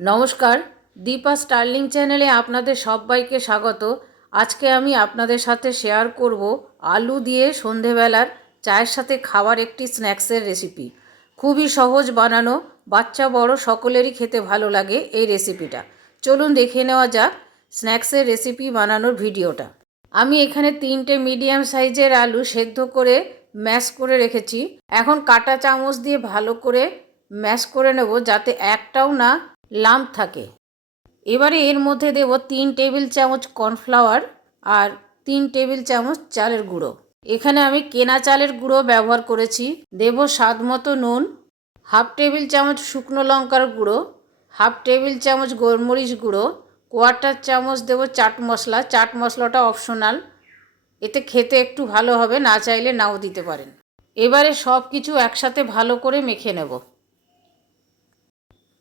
নমস্কার, দীপা স্টার্লিং চ্যানেলে আপনাদের সবাইকে স্বাগত। আজকে আমি আপনাদের সাথে শেয়ার করব আলু দিয়ে সন্ধেবেলার চায়ের সাথে খাওয়ার একটি স্ন্যাক্সের রেসিপি। খুবই সহজ বানানো, বাচ্চা, বড় সকলেরই খেতে ভালো লাগে এই রেসিপিটা। চলুন দেখে নেওয়া যাক স্ন্যাক্সের রেসিপি বানানোর ভিডিওটা। আমি এখানে তিনটে মিডিয়াম সাইজের আলু সেদ্ধ করে ম্যাশ করে রেখেছি। এখন কাটা চামচ দিয়ে ভালো করে ম্যাশ করে নেব যাতে একটাও না লাম্প থাকে। এবারে এর মধ্যে দেব তিন টেবিল চামচ কর্নফ্লাওয়ার আর তিন টেবিল চামচ চালের গুঁড়ো। এখানে আমি কেনা চালের গুঁড়ো ব্যবহার করেছি। দেব স্বাদ মতো নুন, হাফ টেবিল চামচ শুকনো লঙ্কার গুঁড়ো, হাফ টেবিল চামচ গোলমরিচ গুঁড়ো, কোয়ার্টার চামচ দেব চাট মশলা। চাট মশলাটা অপশনাল। এতে খেতে একটু ভালো হবে, না চাইলে নাও দিতে পারেন। এবারে সব কিছু একসাথে ভালো করে মেখে নেব।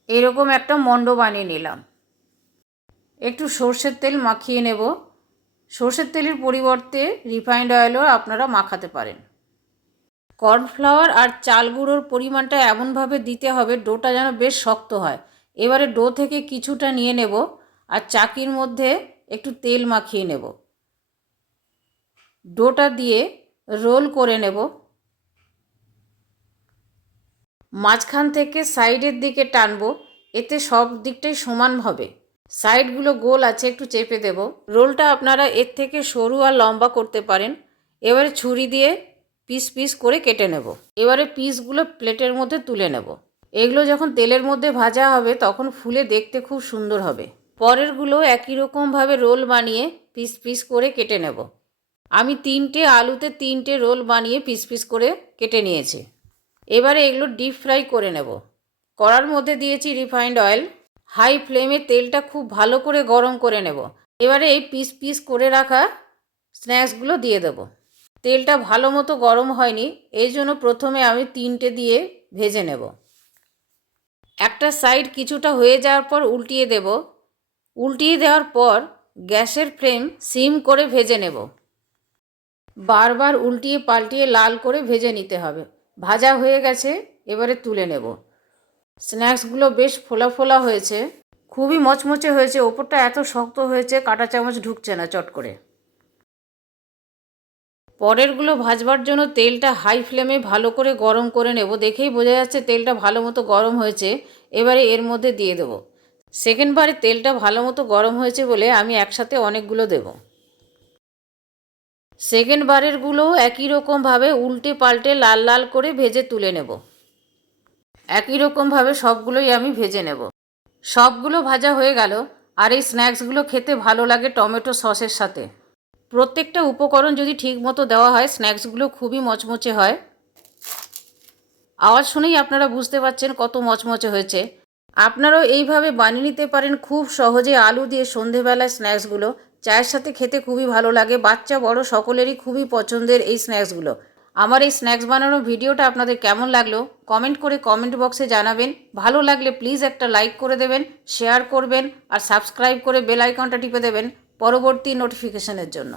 এরকম একটা মণ্ড বানিয়ে নিলাম। একটু সর্ষের তেল মাখিয়ে নেব। সর্ষের তেলের পরিবর্তে রিফাইন্ড অয়েলও আপনারা মাখাতে পারেন। কর্নফ্লাওয়ার আর চাল গুঁড়োর পরিমাণটা এমনভাবে দিতে হবে, ডোটা যেন বেশ শক্ত হয়। এবারে ডো থেকে কিছুটা নিয়ে নেব আর চাকির মধ্যে একটু তেল মাখিয়ে নেব। ডোটা দিয়ে রোল করে নেব। মাঝখান থেকে সাইডের দিকে টানবো, এতে সব দিকটাই সমান হবে। সাইডগুলো গোল আছে, একটু চেপে দেব। রোলটা আপনারা এর থেকে সরু আর লম্বা করতে পারেন। এবারে ছুরি দিয়ে পিস পিস করে কেটে নেব। এবারে পিসগুলো প্লেটের মধ্যে তুলে নেব। এগুলো যখন তেলের মধ্যে ভাজা হবে, তখন ফুলে দেখতে খুব সুন্দর হবে। পরেরগুলো একই রকমভাবে রোল বানিয়ে পিস পিস করে কেটে নেব। আমি তিনটে, আলুতে তিনটে রোল বানিয়ে পিস পিস করে কেটে নিয়েছি। এবারে এগুলো ডিপ ফ্রাই করে নেব। কড়ার মধ্যে দিয়েছি রিফাইন্ড অয়েল হাই ফ্লেমে তেলটা খুব ভালো করে গরম করে নেব। এবারে এই পিস পিস করে রাখা স্ন্যাক্সগুলো দিয়ে দেব। তেলটা ভালো মতো গরম হয়নি, এই জন্য প্রথমে আমি তিনটে দিয়ে ভেজে নেব। একটা সাইড কিছুটা হয়ে যাওয়ার পর উল্টিয়ে দেব। উল্টিয়ে দেওয়ার পর গ্যাসের ফ্লেম সিম করে ভেজে নেব। বারবার উল্টিয়ে পাল্টিয়ে লাল করে ভেজে নিতে হবে। ভাজা হয়ে গেছে, এবারে তুলে নেব। স্ন্যাক্সগুলো বেশ ফোলা ফোলা হয়েছে। খুবই মচমচে হয়েছে, ওপরটা এত শক্ত হয়েছে, কাটা চামচ ঢুকছে না চট করে। পরেরগুলো ভাজবার জন্য তেলটা হাই ফ্লেমে ভালো করে গরম করে নেব। দেখেই বোঝা যাচ্ছে তেলটা ভালো মতো গরম হয়েছে, এবারে এর মধ্যে দিয়ে দেবো। সেকেন্ডবারে তেলটা ভালো মতো গরম হয়েছে বলে আমি একসাথে অনেকগুলো দেব। সেকেন্ড বারেরগুলোও একই রকমভাবে উল্টে পাল্টে লাল লাল করে ভেজে তুলে নেব। একই রকমভাবে সবগুলোই আমি ভেজে নেব। সবগুলো ভাজা হয়ে গেল আর এই স্ন্যাক্সগুলো খেতে ভালো লাগে টমেটো সসের সাথে। প্রত্যেকটা উপকরণ যদি ঠিক মতো দেওয়া হয় স্ন্যাক্সগুলো খুবই মচমচে হয়। আওয়াজ শুনেই আপনারা বুঝতে পারছেন কত মচমচে হয়েছে। আপনারাও এইভাবে বানিয়ে নিতে পারেন খুব সহজে আলু দিয়ে সন্ধেবেলায় স্ন্যাক্সগুলো চায়ের সাথে খেতে খুবই ভালো লাগে। বাচ্চা, বড় সকলেরই খুবই পছন্দের এই স্ন্যাক্সগুলো। আমার এই স্ন্যাক্স বানানোর ভিডিওটা আপনাদের কেমন লাগল? কমেন্ট করে কমেন্ট বক্সে জানাবেন। ভালো লাগলে প্লিজ একটা লাইক করে দেবেন, শেয়ার করবেন আর সাবস্ক্রাইব করে বেল আইকনটা টিপে দেবেন পরবর্তী নোটিফিকেশনের জন্য।